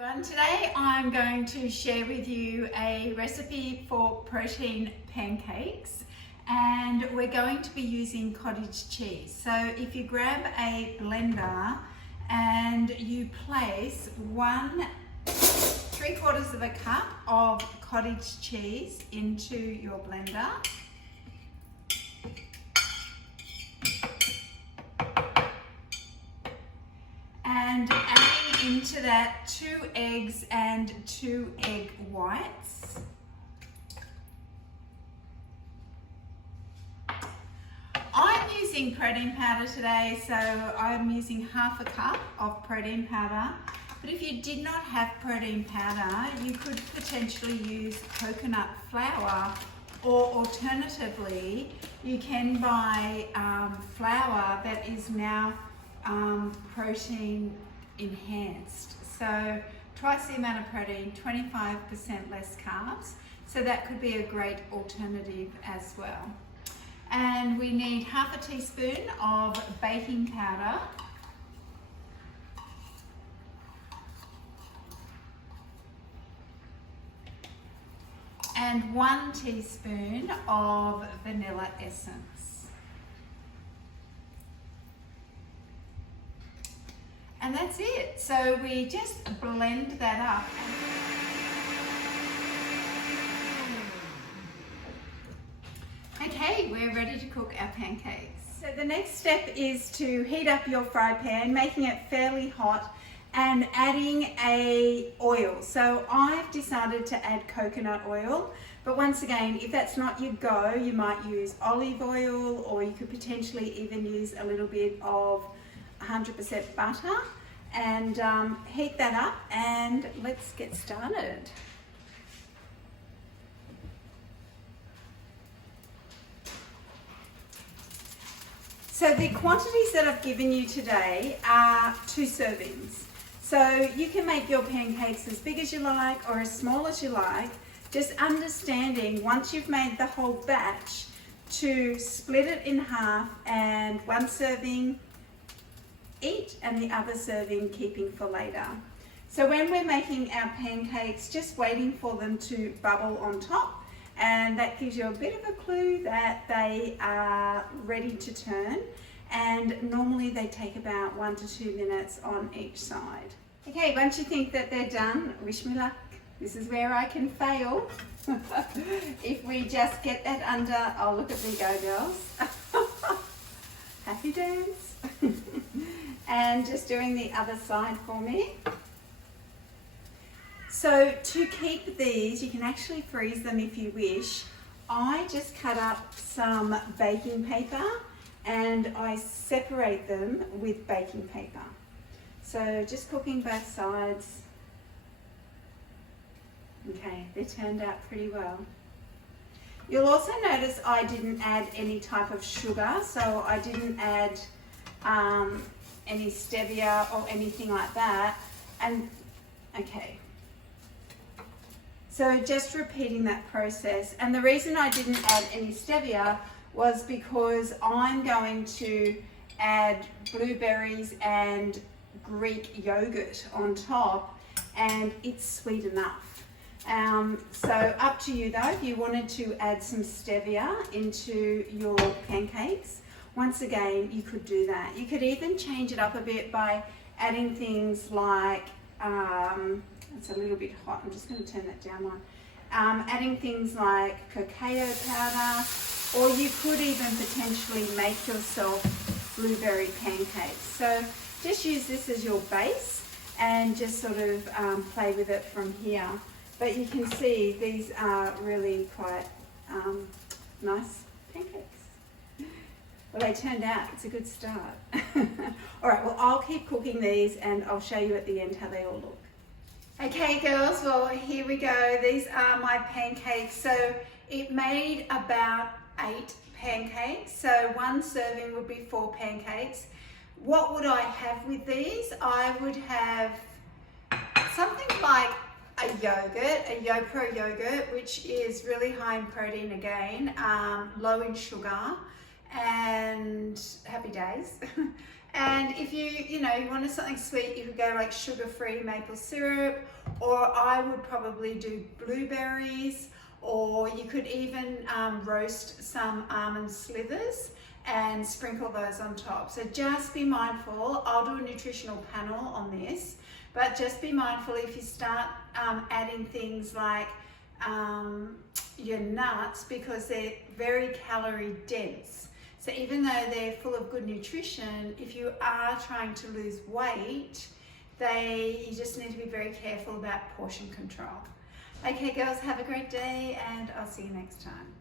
Everyone, today I'm going to share with you a recipe for protein pancakes, and we're going to be using cottage cheese. So if you grab a blender and you place 3/4 of a cup of cottage cheese into your blender, and adding into that 2 eggs and 2 egg whites. I'm using protein powder today, so I'm using 1/2 cup of protein powder. But if you did not have protein powder, you could potentially use coconut flour, or alternatively, you can buy flour that is now protein enhanced. So twice the amount of protein, 25% less carbs. So that could be a great alternative as well. And we need 1/2 teaspoon of baking powder. And 1 teaspoon of vanilla essence. And that's it. So we just blend that up. Okay, we're ready to cook our pancakes. So the next step is to heat up your fry pan, making it fairly hot, and adding a oil. So I've decided to add coconut oil, but once again, if that's not your go, you might use olive oil, or you could potentially even use a little bit of 100% butter, and heat that up, and let's get started. So the quantities that I've given you today are 2 servings. So you can make your pancakes as big as you like or as small as you like, just understanding once you've made the whole batch to split it in half, and 1 serving eat and the other serving keeping for later. So when we're making our pancakes, just waiting for them to bubble on top, and that gives you a bit of a clue that they are ready to turn, and normally they take about 1 to 2 minutes on each side. Okay, once you think that they're done, wish me luck. This is where I can fail. If we just get that under, oh, look at me go, girls. Happy dance. And just doing the other side for me. So to keep these, you can actually freeze them if you wish. I just cut up some baking paper and I separate them with baking paper. So just cooking both sides. Okay, they turned out pretty well. You'll also notice I didn't add any type of sugar, so I didn't add any stevia or anything like that. And okay, so just repeating that process. And the reason I didn't add any stevia was because I'm going to add blueberries and Greek yogurt on top, and it's sweet enough. So up to you though, if you wanted to add some stevia into your pancakes, once again, you could do that. You could even change it up a bit by adding things like, it's a little bit hot, I'm just going to turn that down one. Adding things like cacao powder, or you could even potentially make yourself blueberry pancakes. So just use this as your base and just sort of play with it from here. But you can see these are really quite nice pancakes. Well, they turned out. It's a good start. All right, well, I'll keep cooking these and I'll show you at the end how they all look. Okay, girls, well, here we go. These are my pancakes. So it made about 8 pancakes. So 1 serving would be 4 pancakes. What would I have with these? I would have something like a yogurt, a YoPro yogurt, which is really high in protein again, low in sugar, and happy days. And if you wanted something sweet, you could go like sugar-free maple syrup, or I would probably do blueberries, or you could even roast some almond slithers and sprinkle those on top. So just be mindful. I'll do a nutritional panel on this, but just be mindful if you start adding things like your nuts, because they're very calorie dense. So even though they're full of good nutrition, if you are trying to lose weight, you just need to be very careful about portion control. Okay girls, have a great day and I'll see you next time.